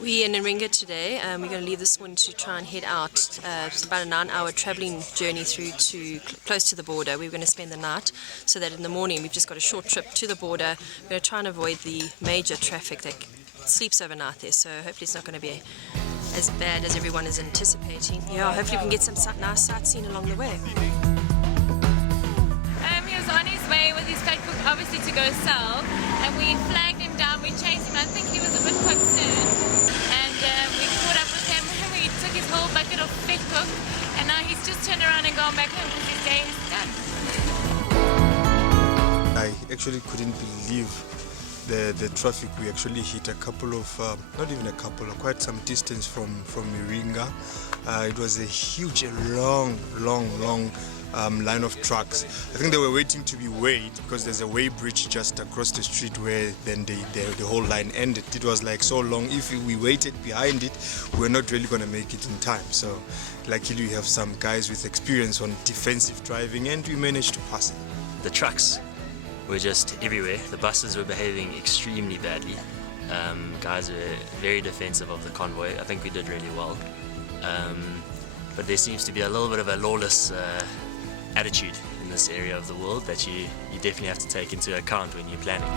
We're in Ranger today. We're going to leave this one to try and head out. It's about a 9-hour travelling journey through to close to the border. We're going to spend the night so that in the morning we've just got a short trip to the border. We're going to try and avoid the major traffic that sleeps overnight there, so hopefully it's not going to be as bad as everyone is anticipating. Yeah, hopefully we can get some nice sightseeing along the way. He was on his way with his fat cook obviously to go sell, and we flagged him down, we chased him. I think he was a bit concerned, and we caught up with him and we took his whole bucket of fat cook, and now he's just turned around and gone back home because his day is done. I actually couldn't believe the traffic. We actually hit a couple of, not even a couple, quite some distance from Iringa. It was a huge, long line of trucks. I think they were waiting to be weighed because there's a weigh bridge just across the street where then the whole line ended. It was like so long. If we waited behind it, we're not really going to make it in time. So luckily we have some guys with experience on defensive driving and we managed to pass it. The trucks were just everywhere. The buses were behaving extremely badly. Guys were very defensive of the convoy. I think we did really well. But there seems to be a little bit of a lawless attitude in this area of the world that you definitely have to take into account when you're planning.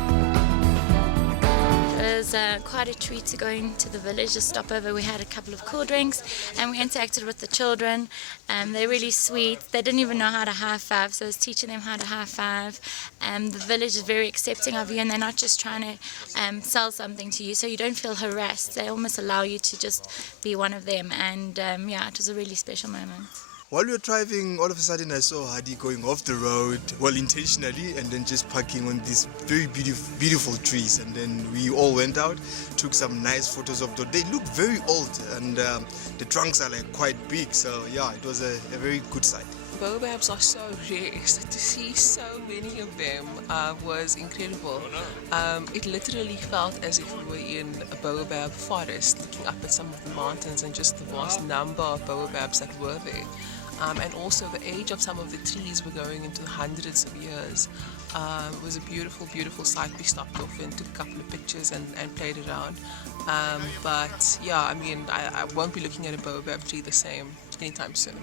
It was quite a treat to go into the village, just stop over. We had a couple of cool drinks and we interacted with the children. They're really sweet. They didn't even know how to high five, so I was teaching them how to high five. The village is very accepting of you and they're not just trying to sell something to you, so you don't feel harassed. They almost allow you to just be one of them, and yeah, it was a really special moment. While we were driving, all of a sudden I saw Hadi going off the road, well, intentionally, and then just parking on these very beautiful trees. And then we all went out, took some nice photos of them. They look very old, and the trunks are like quite big. So yeah, it was a very good sight. Baobabs are so rare, so to see so many of them was incredible. It literally felt as if we were in a baobab forest, looking up at some of the mountains and just the vast number of baobabs that were there. And also the age of some of the trees were going into the hundreds of years. It was a beautiful sight. We stopped off and took a couple of pictures and played around. But yeah, I mean, I won't be looking at a baobab tree the same anytime soon.